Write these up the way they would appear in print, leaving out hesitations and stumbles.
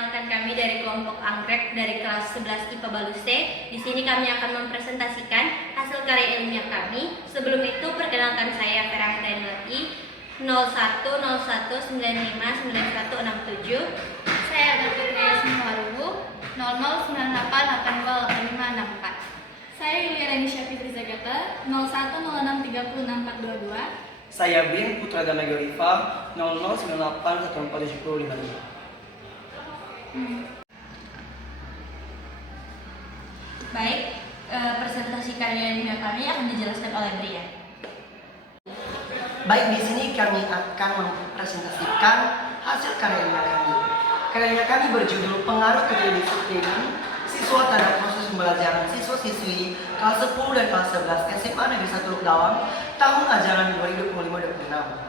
perkenalkan kami dari kelompok Anggrek dari kelas 11 IPA Balu C. Di sini kami akan mempresentasikan hasil karya ilmiah kami. Sebelum itu perkenalkan saya Vera Hendainati 0101959167. Saya Agata Semawarubu 0098828564. Saya Yulia Renisha Fitri Zagata 0106306422. Saya Bin Putra Dana Yorifa 0098147055. Baik, presentasi karya ilmiah kami akan dijelaskan oleh Brian. Baik, di sini kami akan mempresentasikan hasil karya ilmiah kami. Karya ilmiah kami berjudul Pengaruh Kedisiplinan Siswa terhadap Proses Pembelajaran Siswa-siswi kelas 10 dan kelas 11 SMA Negeri 1 Teluk Dawang tahun ajaran 2025-2026.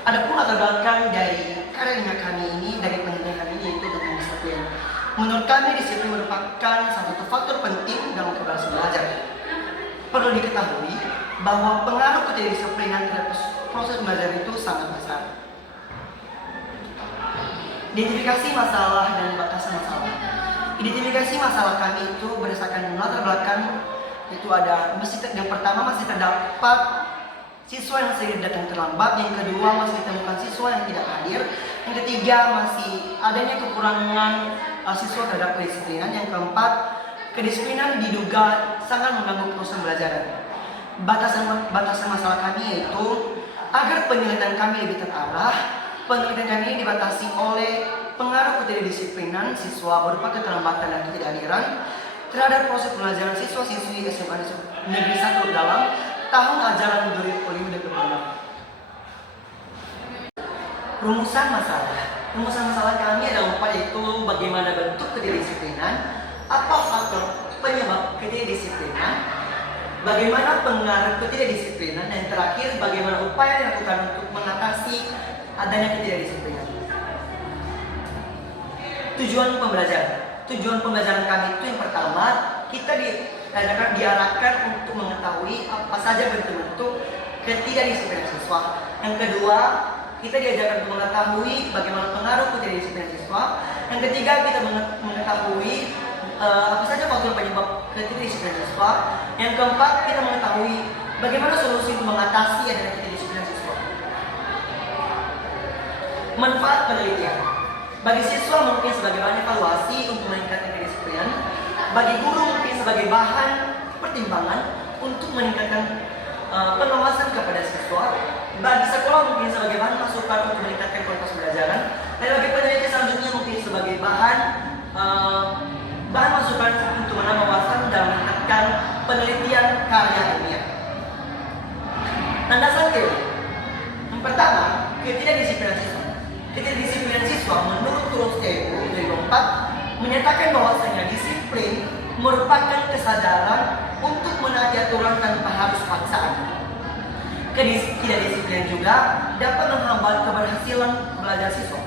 Adapun latar belakang dari karya ilmiah kami ini, dari penelitian kami ini, yaitu tentang disiplin. Menurut kami, disiplin merupakan salah satu faktor penting dalam keberhasilan belajar. Perlu diketahui bahwa pengaruh ketidakdisiplinan terhadap proses belajar itu sangat besar. Identifikasi masalah dan batasan masalah. Identifikasi masalah kami itu berdasarkan latar belakang, itu ada yang pertama masih terdapat siswa yang sering datang terlambat, yang kedua masih ditemukan siswa yang tidak hadir, yang ketiga masih adanya kekurangan siswa terhadap kedisiplinan, yang keempat kedisiplinan diduga sangat mengganggu proses pembelajaran. Batasan masalah kami yaitu agar penelitian kami lebih terarah. Penelitian kami ini dibatasi oleh pengaruh ketidakdisiplinan siswa berupa keterlambatan dan ketidakhadiran terhadap proses pembelajaran siswa-siswi SMA Negeri 1 Teluk Dawang tahun ajaran 2025-2026. Rumusan masalah kami ada 4, yaitu bagaimana bentuk ketidakdisiplinan, apa faktor penyebab ketidakdisiplinan, bagaimana pengaruh ketidakdisiplinan, dan terakhir bagaimana upaya yang dilakukan untuk mengatasi adanya ketidakdisiplinan. Tujuan pembelajaran kami itu yang pertama, kita diarahkan untuk mengetahui apa saja bentuk-bentuk ketidakdisiplinan siswa. Yang kedua, kita diajarkan untuk mengetahui bagaimana pengaruh ketidakdisiplinan siswa. Yang ketiga, kita mengetahui apa saja faktor penyebab ketidakdisiplinan siswa. Yang keempat, kita mengetahui bagaimana solusi untuk mengatasi adanya ketidakdisiplinan siswa. Manfaat penelitian. Bagi siswa mungkin sebagai bahan evaluasi untuk meningkatkan kedisiplinan. Bagi guru mungkin sebagai bahan pertimbangan untuk meningkatkan pengawasan kepada siswa. Bagi sekolah mungkin sebagai bahan masukan untuk meningkatkan kualitas pembelajaran. Dan bagi peneliti selanjutnya mungkin sebagai bahan masukan untuk menambah wawasan dalam meningkatkan penelitian karya ilmiah. Landasan teori. Yang pertama, ketidakdisiplinan siswa. Ketidakdisiplinan siswa menurut Tulus EU 2004 menyatakan bahwasanya disiplin merupakan kesadaran untuk menaati aturan tanpa harus paksaan. Ketidakdisiplinan juga dapat menghambat keberhasilan belajar siswa.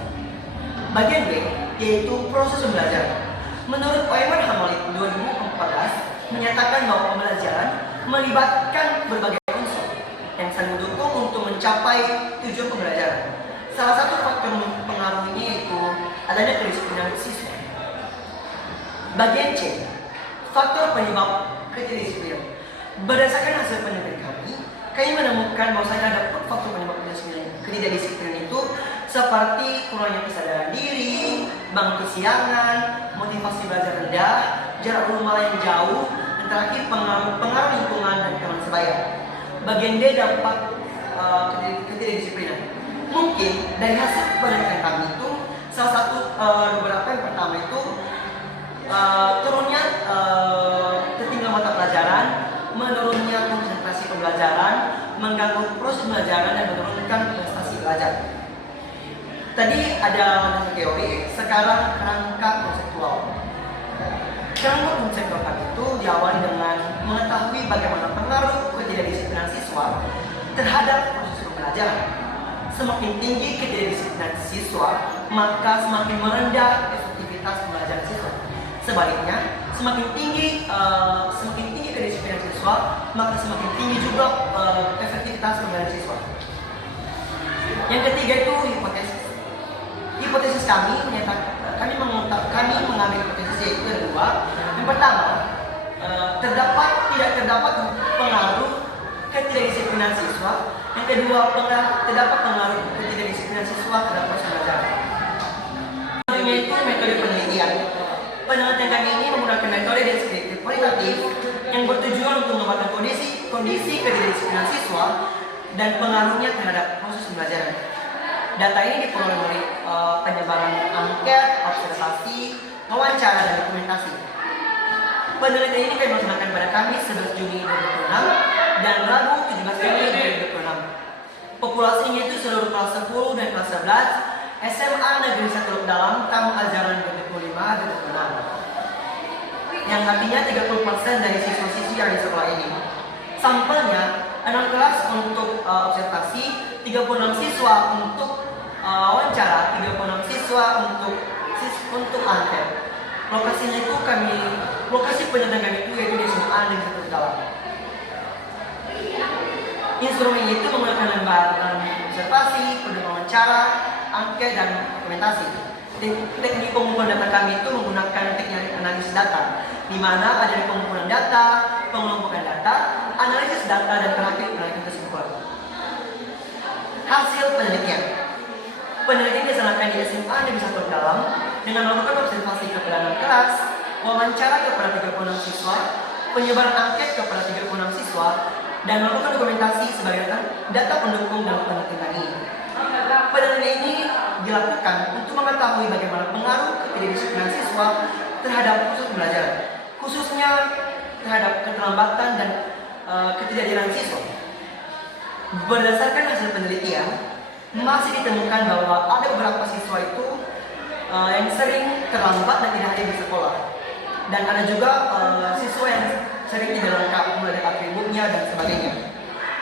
Bagian B, yaitu proses pembelajaran. Menurut Eumer Hammalit 2014 menyatakan bahwa pembelajaran melibatkan berbagai unsur yang saling mendukung untuk mencapai tujuan pembelajaran. Salah satu faktor pengaruh ini yaitu adanya kedisiplinan siswa. Bagian C, faktor penyebab ketidakdisiplinan. Berdasarkan hasil penelitian kami menemukan bahwasanya ada faktor penyebab ketidakdisiplinan itu seperti kurangnya kesadaran diri, bangun kesiangan, motivasi belajar rendah, jarak rumah yang jauh, dan terakhir pengaruh lingkungan dan teman sebaya. Bagian D, dampak ketidakdisiplinan. Mungkin dari hasil penelitian kami itu salah satu beberapa yang pertama itu turunnya ketinggalan mata pelajaran, menurunnya konsentrasi pembelajaran, mengganggu proses pembelajaran dan menurunkan prestasi belajar. Tadi ada landasan teori, sekarang kerangka konseptual. Kerangka konseptual kami itu diawali dengan mengetahui bagaimana pengaruh ketidakdisiplinan siswa terhadap proses pembelajaran. Semakin tinggi ketidakdisiplinan siswa, maka semakin merendah efektivitas pembelajaran siswa. Sebaliknya, semakin tinggi kedisiplinan siswa, maka semakin tinggi juga efektivitas pembelajaran siswa. Yang ketiga itu hipotesis. hipotesis kami menyatakan kami mengambil hipotesis yaitu ada dua. Yang pertama, tidak terdapat pengaruh ketidakdisiplinan siswa. Yang kedua, terdapat pengaruh ketidakdisiplinan siswa terhadap proses belajar. Selanjutnya itu metode penelitian. Penelitian kami ini menggunakan metode deskriptif kualitatif yang bertujuan untuk mengembangkan kondisi ketidakdisiplinan siswa dan pengaruhnya terhadap proses pembelajaran. Data ini diperoleh melalui penyebaran angket, observasi, wawancara, dan dokumentasi. Penelitian ini kami melaksanakan pada Kamis 11 Juni 2026 dan Rabu 17 Juni 2026. Populasinya itu seluruh kelas 10 dan kelas 11 SMA Negeri 1 Teluk Dalam tahun ajaran 2025-2026. Yang artinya 30% dari siswa-siswi yang di sekolah ini. Sampelnya 6 kelas untuk observasi, 36 siswa untuk wawancara, 36 siswa untuk angket. Lokasinya itu lokasi penelitian kami itu yaitu di SMA Negeri 1 Teluk Dalam. Instrumennya itu menggunakan lembaran observasi, wawancara, angket, dan dokumentasi. Teknik pengumpulan data kami itu menggunakan teknik analisis data, di mana ada pengumpulan data, pengelompokan data, analisis data, dan terakhir penelitian kesimpulan. Hasil penelitian. Penelitian dilaksanakan di SMA Negeri 1 Teluk Dalam dengan melakukan observasi kepada 6 kelas, wawancara kepada 36 siswa, penyebaran angket kepada 36 siswa, dan melakukan dokumentasi sebagai data pendukung dalam penelitian ini. Penelitian ini dilakukan untuk mengetahui bagaimana pengaruh ketidakdisiplinan siswa terhadap proses pembelajaran, khususnya terhadap keterlambatan dan ketidakhadiran siswa. Berdasarkan hasil penelitian, masih ditemukan bahwa ada beberapa siswa itu yang sering terlambat dan tidak hadir di sekolah, dan ada juga siswa yang sering tidak lengkap mulai dari atributnya dan sebagainya.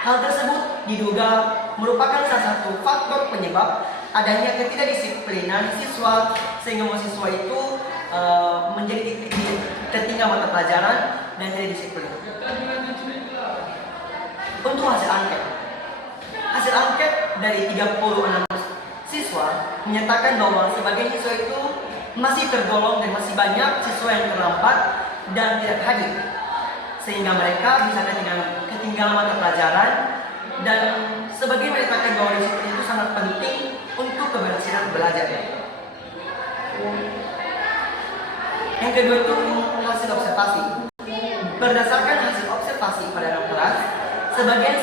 Hal tersebut diduga merupakan salah satu faktor penyebab adanya ketidakdisiplinan siswa sehingga mahasiswa itu menjadi tertinggal mata pelajaran dan tidak disiplin. Untuk hasil angket dari 36 siswa menyatakan bahwa sebagian siswa itu masih tergolong dan masih banyak siswa yang terlambat dan tidak hadir, sehingga mereka bisa ketinggalan mata pelajaran, dan sebagian menyatakan bahwa disiplin itu sangat penting untuk keberhasilan belajar. Yang kedua itu hasil observasi. Berdasarkan hasil observasi pada 6 kelas, sebagian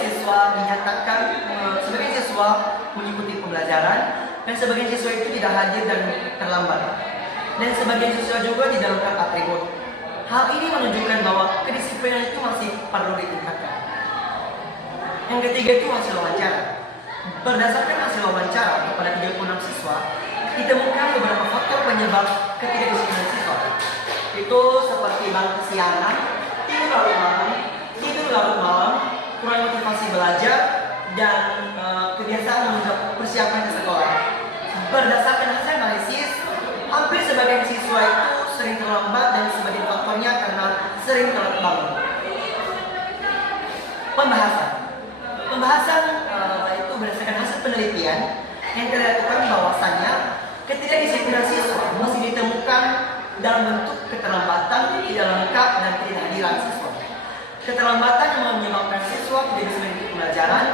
siswa mengikuti pembelajaran dan sebagian siswa itu tidak hadir dan terlambat, dan sebagian siswa juga tidak lengkap atribut. Hal ini menunjukkan bahwa kedisiplinan itu masih perlu ditingkatkan. Yang ketiga itu hasil wawancara. Berdasarkan hasil wawancara kepada 36 siswa, ditemukan beberapa faktor penyebab ketidakdisiplinan siswa. Itu seperti bangun kesiangan, tidur larut malam, kurang motivasi belajar, dan kebiasaan menunda persiapan ke sekolah. Berdasarkan hasil analisis, hampir sebagian siswa itu sering terlambat dan sebagian faktornya karena sering telat bangun. Pembahasan itu berdasarkan hasil penelitian yang dilakukan bahwasannya ketidakdisiplinan siswa masih ditemukan dalam bentuk keterlambatan, tidak lengkap, dan ketidakhadiran siswa. Keterlambatan yang menyebabkan siswa tidak bisa mengikuti pelajaran,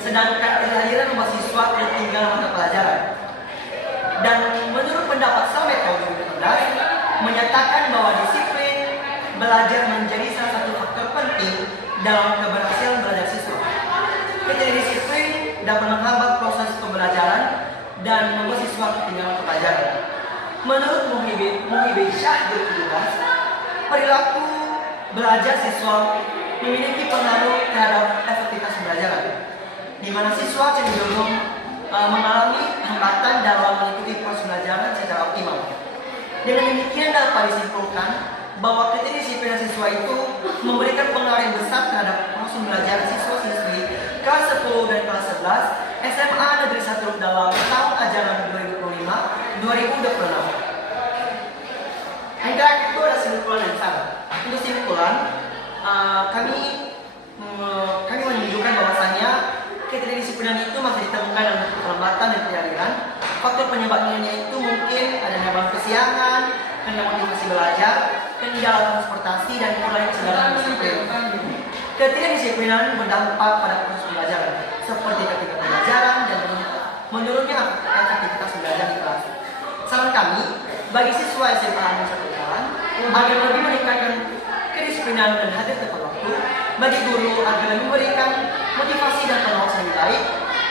sedangkan ketidakhadiran membuat siswa ketinggalan mata pelajaran. Dan menurut pendapat Samet tahun 2016 menyatakan bahwa disiplin belajar menjadi salah satu faktor penting dalam keberhasilan belajar siswa. Ketidakdisiplin dapat menghambat proses pembelajaran dan membuat siswa ketinggalan pelajaran. Menurut Muhibib Syah 2017, perilaku belajar siswa memiliki pengaruh terhadap efektivitas pembelajaran, di mana siswa cenderung mengalami hambatan dalam mengikuti proses pembelajaran secara optimal. Dengan demikian dapat disimpulkan bahwa ketidakdisiplinan siswa itu memberikan pengaruh yang besar terhadap proses pembelajaran siswa-siswi kelas 10 dan kelas 11 SMA Negeri 1 Teluk Dalam tahun ajaran 2025-2026. Yang terakhir itu ada simpulan yang sama. Untuk simpulan, kami menunjukkan bahwasanya ketidakdisiplinan itu masih ditemukan dalam keterlambatan dan ketidakhadiran, Faktor penyebabnya itu mungkin adanya bang kesiangan, kendala motivasi belajar, kendala transportasi, dan kurangnya kesadaran disiplin. Ketidakdisiplinan berdampak pada proses pembelajaran, seperti ketika pembelajaran dan menurunnya efektivitas belajar di kelas. Saran kami bagi siswa SMA Amin Satukan agar lebih meningkatkan kedisiplinan dan hadir tepat waktu, bagi guru agar lebih memberikan motivasi dan pengawasan yang baik,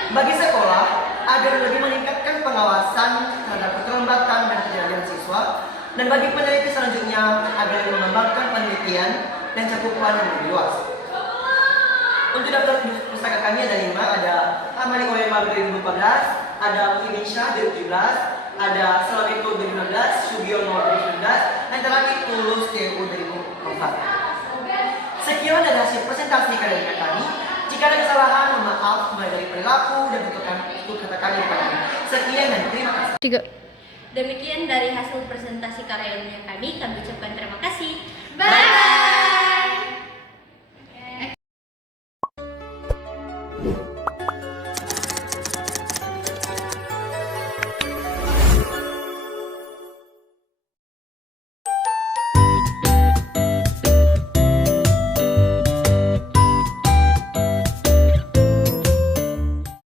bagi sekolah agar lebih meningkatkan pengawasan terhadap keterlambatan dan kejadian siswa, dan bagi peneliti selanjutnya agar lebih mengembangkan penelitian dan cakupan yang lebih luas. Untuk daftar pustaka kami ada 5, ada Amali OMA 2014, ada Muhyiddin Syah 2017, ada Selameto 2016, Sugiono 2019, dan terakhir Tulus TU 2004. Sekian dari hasil presentasi karya kami. Jika ada kesalahan, mohon maaf mulai dari perilaku dan tutur kata kami kepada kami. Sekian dan terima kasih. Demikian dari hasil presentasi karya ilmiah kami ucapkan terima kasih. Bye.